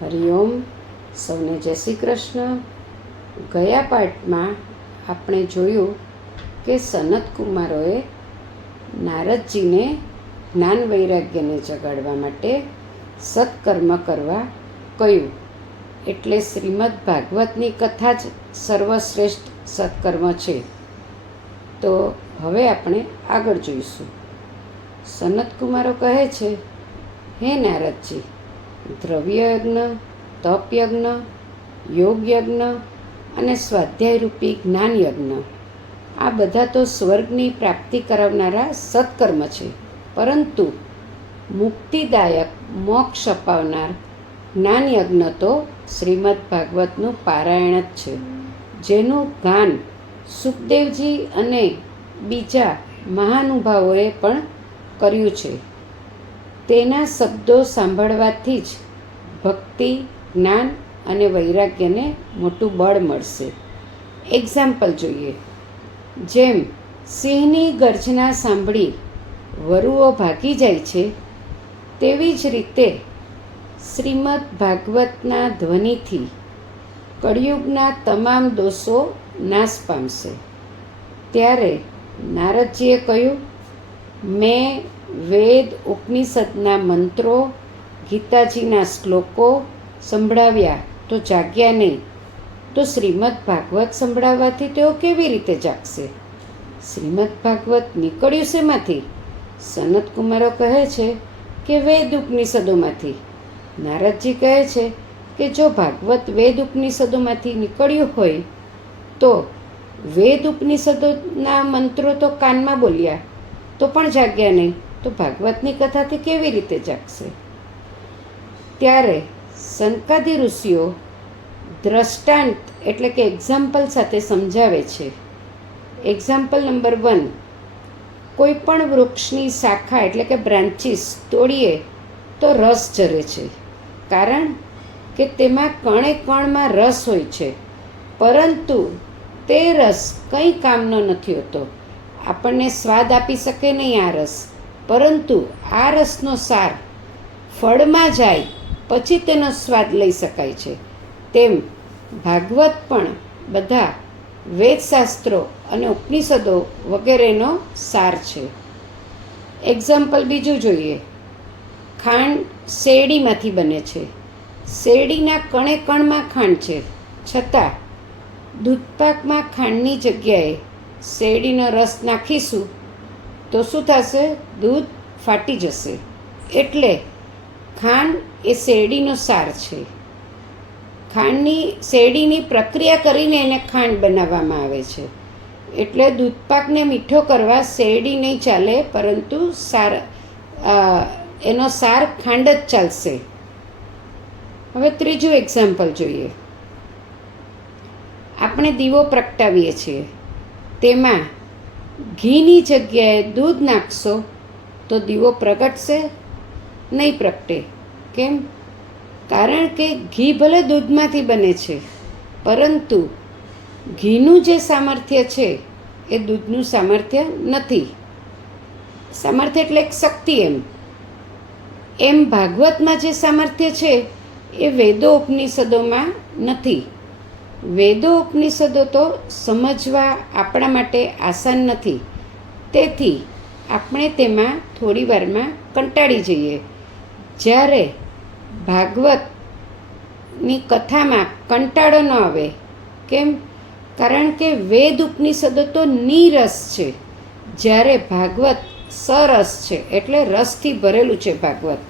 હરિઓમ. સૌને જય શ્રી કૃષ્ણ. ગયા પાઠમાં આપણે જોયું કે સનત કુમારોએ નારદજીને જ્ઞાન વૈરાગ્યને જગાડવા માટે સત્કર્મ કરવા કહ્યું. એટલે શ્રીમદ ભાગવતની કથા જ સર્વશ્રેષ્ઠ સત્કર્મ છે. તો હવે આપણે આગળ જોઈશું. સનત કુમારો કહે છે, હે નારદજી, દ્રવ્ય યજ્ઞ, તપ યજ્ઞ, યોગ યજ્ઞ અને સ્વાધ્યાયરૂપી જ્ઞાન યજ્ઞ આ બધા તો સ્વર્ગની પ્રાપ્તિ કરાવનારા સત્કર્મ છે, પરંતુ મુક્તિદાયક મોક્ષ અપાવનાર જ્ઞાન યજ્ઞ તો શ્રીમદ ભાગવતનું પારાયણ જ છે, જેનું ગાન સુખદેવજી અને બીજા મહાનુભાવોએ પણ કર્યું છે. તેના શબ્દો સાંભળવાથી જ ભક્તિ, જ્ઞાન અને વૈરાગ્યને મોટું બળ મળશે. એક્ઝામ્પલ જોઈએ. જેમ સિંહની ગર્જના સાંભળી વરુઓ ભાગી જાય છે, તેવી જ રીતે શ્રીમદ ભાગવતના ધ્વનિથી કળિયુગના તમામ દોષો નાશ પામશે. ત્યારે નારદજીએ કહ્યું, મેં વેદ, ઉપનિષદના મંત્રો, ગીતાજીના શ્લોકો સંભળાવ્યા તો જાગ્યા નહીં, તો શ્રીમદ ભાગવત સંભળાવવાથી તેઓ કેવી રીતે જાગશે? શ્રીમદ ભાગવત નીકળ્યું શેમાંથી? સનત કુમારો કહે છે કે વેદ ઉપનિષદોમાંથી. નારદજી કહે છે કે જો ભાગવત વેદ ઉપનિષદોમાંથી નીકળ્યું હોય તો વેદ ઉપનિષદોના મંત્રો તો કાનમાં બોલ્યા તો પણ જાગ્યા નહીં, તો ભાગવતની કથાથી કેવી રીતે જાગશે? ત્યારે સનકાદિ ઋષિઓ દ્રષ્ટાંત એટલે કે એક્ઝામ્પલ સાથે સમજાવે છે. એક્ઝામ્પલ નંબર 1, કોઈ પણ વૃક્ષની શાખા એટલે કે બ્રાન્ચીસ તોડીએ તો રસ ઝરે છે, કારણ કે તેમાં કણે કણમાં રસ હોય છે, પરંતુ તે રસ કંઈ કામનો નથી હોતો. આપણને સ્વાદ આપી શકે નહીં આ રસ, પરંતુ આ રસનો સાર ફળમાં જાય પછી તેનો સ્વાદ લઈ શકાય છે. તેમ ભાગવત પણ બધા વેદશાસ્ત્રો અને ઉપનિષદો વગેરેનો સાર છે. એક્ઝામ્પલ બીજું જોઈએ. ખાંડ શેરડીમાંથી બને છે. શેરડીના કણે કણમાં ખાંડ છે, છતાં દૂધપાકમાં ખાંડની જગ્યાએ શેરડીનો રસ નાખીશું તો શું થશે? દૂધ ફાટી જશે. એટલે ખાંડ એ શેરડીનો સાર છે. શેરડીની પ્રક્રિયા કરીને એને ખાંડ બનાવવામાં આવે છે. એટલે દૂધપાકને મીઠો કરવા શેરડી નહીં ચાલે, પરંતુ એનો સાર ખાંડ જ ચાલશે. હવે ત્રીજું એક્ઝામ્પલ જોઈએ. આપણે દીવો પ્રગટાવીએ છીએ, તેમાં ઘીની જગ્યાએ દૂધ નાખશો તો દીવો પ્રગટશે? નહીં પ્રગટે. કેમ? કારણ કે ઘી ભલે દૂધમાંથી બને છે, પરંતુ ઘીનું જે સામર્થ્ય છે એ દૂધનું સામર્થ્ય નથી. સામર્થ્ય એટલે એક શક્તિ. એમ ભાગવતમાં જે સામર્થ્ય છે એ વેદો ઉપનિષદોમાં નથી. વેદો ઉપનિષદો તો સમજવા આપણા માટે આસાન નથી, તેથી આપણે તેમાં થોડી વારમાં કંટાળી જઈએ. જ્યારે ભાગવતની કથામાં કંટાળો ન આવે. કેમ? કારણ કે વેદ ઉપનિષદો તો નિરસ છે, જ્યારે ભાગવત સરસ છે, એટલે રસથી ભરેલું છે ભાગવત.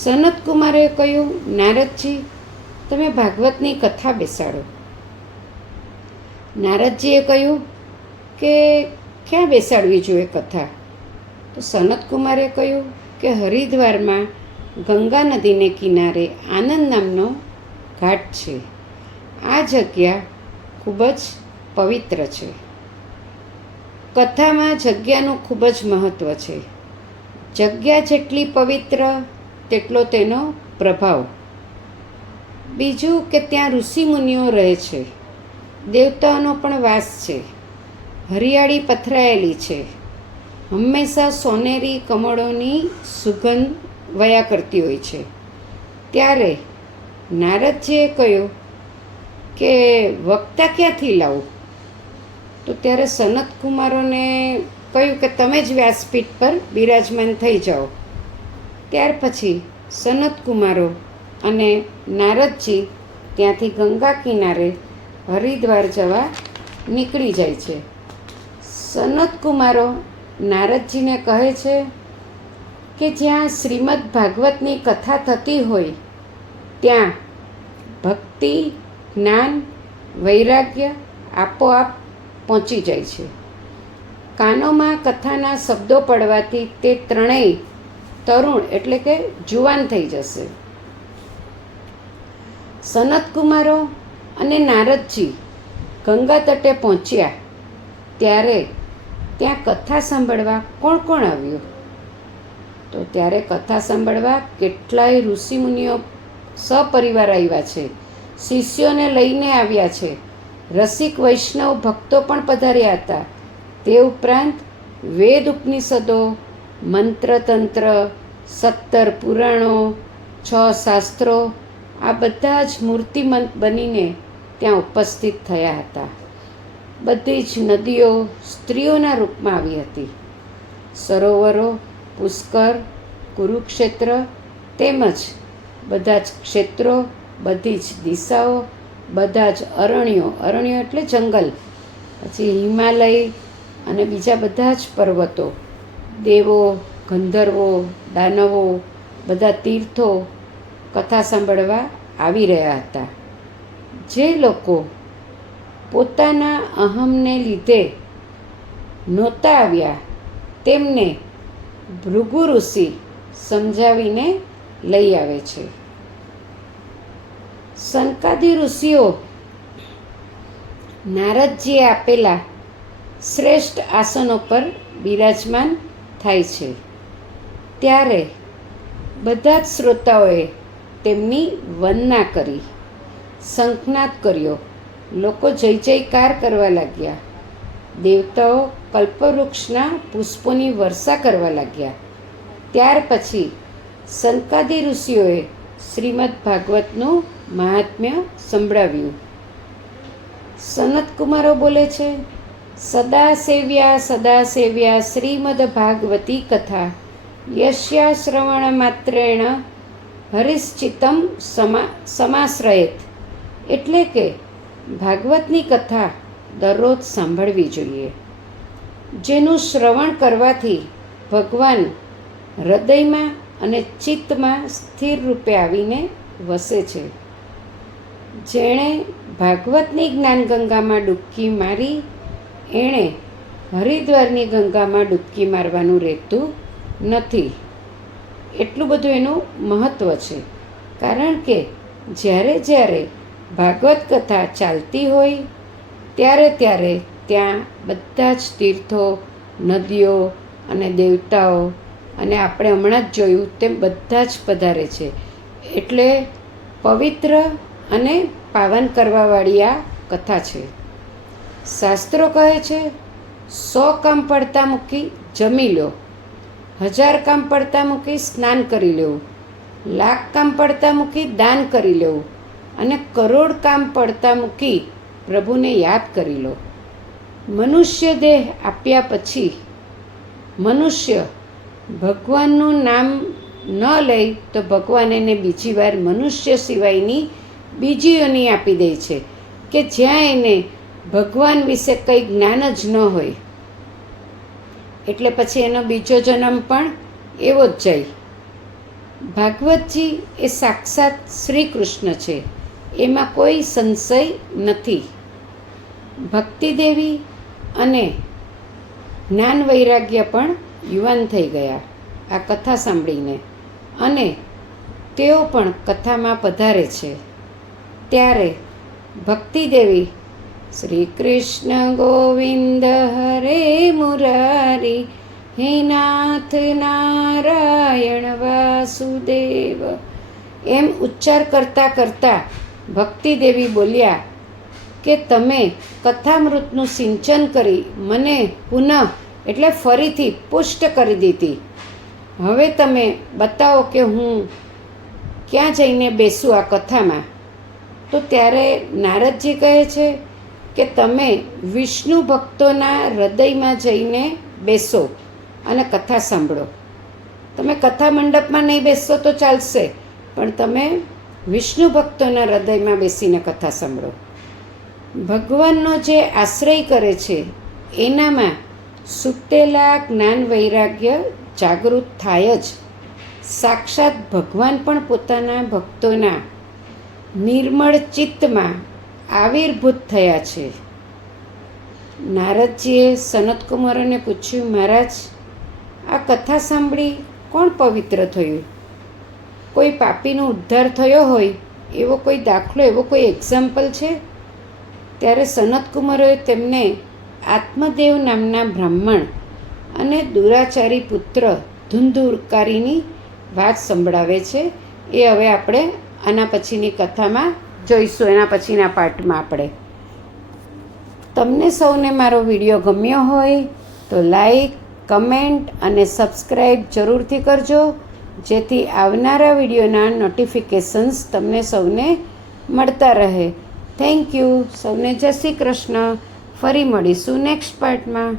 સનત કુમારે કહ્યું, નારદજી, તમે ભાગવતની કથા બેસાડો. નારદજીએ કહ્યું કે ક્યાં બેસાડવી જોઈએ કથા? તો સનત કુમારે કહ્યું કે હરિદ્વારમાં ગંગા નદીને કિનારે આનંદ નામનો ઘાટ છે. આ જગ્યા ખૂબ જ પવિત્ર છે. કથામાં જગ્યાનું ખૂબ જ મહત્ત્વ છે. જગ્યા જેટલી પવિત્ર તેટલો તેનો પ્રભાવ. બીજું કે ત્યાં ઋષિમુનિઓ રહે છે, દેવતાઓનો પણ વાસ છે, હરિયાળી પથરાયેલી છે, હંમેશા સોનેરી કમળોની સુગંધ વયા કરતી હોય છે. ત્યારે નારદજીએ કહ્યું કે વક્તા ક્યાંથી લાવું? તો ત્યારે સનત કુમારોને કહ્યું કે તમે જ વ્યાસપીઠ પર બિરાજમાન થઈ જાઓ. ત્યાર પછી સનત કુમારો અને નારદજી ત્યાંથી ગંગા કિનારે હરિદ્વાર જવા નીકળી જાય છે. સનત કુમારો નારદજીને કહે છે કે જ્યાં શ્રીમદ ભાગવતની કથા થતી હોય ત્યાં ભક્તિ, જ્ઞાન, વૈરાગ્ય આપોઆપ પહોંચી જાય છે. કાનોમાં કથાના શબ્દો પડવાથી તે ત્રણેય તરુણ એટલે કે જુવાન થઈ જશે. સનત કુમારો અને નારદજી ગંગા તટે પહોંચ્યા ત્યારે ત્યાં કથા સાંભળવા કોણ કોણ આવ્યું? તો ત્યારે કથા સાંભળવા કેટલાય ઋષિમુનિઓ સપરિવાર આવ્યા છે, શિષ્યોને લઈને આવ્યા છે, રસિક વૈષ્ણવ ભક્તો પણ પધાર્યા હતા. તે ઉપરાંત વેદ ઉપનિષદો, મંત્રતંત્ર, 17 પુરાણો, 6 શાસ્ત્રો આ બધા જ મૂર્તિમંત બનીને ત્યાં ઉપસ્થિત થયા હતા. બધી જ નદીઓ સ્ત્રીઓના રૂપમાં આવી હતી. સરોવરો, પુષ્કર, કુરુક્ષેત્ર તેમજ બધા જ ક્ષેત્રો, બધી જ દિશાઓ, બધા જ અરણ્યો એટલે જંગલ, પછી હિમાલય અને બીજા બધા જ પર્વતો, દેવો, ગંધર્વો, દાનવો, બધા તીર્થો કથા સાંભળવા આવી રહ્યા હતા. જે લોકો પોતાના અહમને લીધે નહોતા આવ્યા તેમને ભૃગુ ઋષિ સમજાવીને લઈ આવે છે. સનકાદિ ઋષિઓ નારદજીએ આપેલા શ્રેષ્ઠ આસનો પર બિરાજમાન થાય છે. ત્યારે બધા જ શ્રોતાઓએ તેમની વંદના કરી, શંખનાદ કર્યો, લોકો જય જયકાર કરવા લાગ્યા. દેવતાઓ કલ્પવૃક્ષના પુષ્પોની વર્ષા કરવા લાગ્યા. ત્યાર પછી સનકાદિ ઋષિઓએ શ્રીમદ ભાગવતનું મહાત્મ્ય સંભળાવ્યું. સનત કુમારો બોલે છે, સદા સેવ્યા શ્રીમદ ભાગવતી કથા યસ્યા શ્રવણ માત્રેણ હરિશ્ચિતમ સમાશ્રયેત. એટલે કે ભાગવતની કથા દરરોજ સાંભળવી જોઈએ, જેનું શ્રવણ કરવાથી ભગવાન હૃદયમાં અને ચિત્તમાં સ્થિર રૂપે આવીને વસે છે. જેણે ભાગવતની જ્ઞાનગંગામાં ડૂબકી મારી એણે હરિદ્વારની ગંગામાં ડૂબકી મારવાનું રહેતું નથી. એટલું બધું એનું મહત્ત્વ છે. કારણ કે જ્યારે ભાગવત કથા ચાલતી હોય ત્યારે ત્યાં બધા જ તીર્થો, નદીઓ અને દેવતાઓ અને આપણે હમણાં જ જોયું તેમ બધા જ પધારે છે. એટલે પવિત્ર અને પાવન કરવાવાળી આ કથા છે. શાસ્ત્રો કહે છે, 100 કામ પડતા મૂકી જમી લો, 1000 કામ પડતા મૂકી સ્નાન કરી લેવું, 1,00,000 કામ પડતા મૂકી દાન કરી લેવું અને 1,00,000 કામ પડતા મૂકી પ્રભુને યાદ કરી લો. મનુષ્ય દેહ આપ્યા પછી મનુષ્ય ભગવાનનું નામ ન લે તો ભગવાન એને બીજી વાર મનુષ્ય સિવાયની બીજી યોની આપી દે છે કે જ્યાં એને ભગવાન વિશે કંઈ જ્ઞાન જ ન હોય. એટલે પછી એનો બીજો જન્મ પણ એવો જ જાય. ભાગવતજી એ સાક્ષાત શ્રી કૃષ્ણ છે, એમાં કોઈ સંશય નથી. ભક્તિદેવી અને જ્ઞાન વૈરાગ્ય પણ યુવાન થઈ ગયા આ કથા સાંભળીને, અને તેઓ પણ કથામાં પધારે છે. ત્યારે ભક્તિદેવી શ્રી કૃષ્ણ ગોવિંદ હરે મુરારી હે નાથ નારાયણ વાસુદેવ એમ ઉચ્ચાર કરતાં ભક્તિદેવી બોલ્યા કે તમે કથામૃતનું સિંચન કરી મને પુનઃ એટલે ફરીથી પુષ્ટ કરી દીધી. હવે તમે બતાવો કે હું ક્યાં જઈને બેસું આ કથામાં? તો ત્યારે નારદજી કહે છે કે તમે વિષ્ણુ ભક્તોના હૃદયમાં જઈને બેસો અને કથા સાંભળો. તમે કથા મંડપમાં નહીં બેસશો તો ચાલશે, પણ તમે વિષ્ણુ ભક્તોના હૃદયમાં બેસીને કથા સાંભળો. ભગવાનનો જે આશ્રય કરે છે એનામાં સુતેલા જ્ઞાન વૈરાગ્ય જાગૃત થાય જ. સાક્ષાત ભગવાન પણ પોતાના ભક્તોના નિર્મળ ચિત્તમાં આવિર્ભૂત થયા છે. નારદજીએ સનતકુમારોને પૂછ્યું, મહારાજ, આ કથા સાંભળી કોણ પવિત્ર થયું? કોઈ પાપીનો ઉદ્ધાર થયો હોય એવો કોઈ દાખલો, એવો કોઈ એક્ઝામ્પલ છે? ત્યારે સનતકુમારોએ તેમને આત્મદેવ નામના બ્રાહ્મણ અને દુરાચારી પુત્ર ધુંધુકારીની વાત સંભળાવે છે. એ હવે આપણે આના પછીની કથામાં જોઈશું, એના પછીના પાર્ટમાં આપણે. તમને સૌને મારો વિડીયો ગમ્યો હોય તો લાઈક, કમેન્ટ અને સબસ્ક્રાઈબ જરૂરથી કરજો, જેથી આવનારા વિડીયોના નોટિફિકેશન્સ તમને સૌને મળતા રહે. Thank you. સૌને જય શ્રી કૃષ્ણ. ફરી મળીશું નેક્સ્ટ પાર્ટમાં.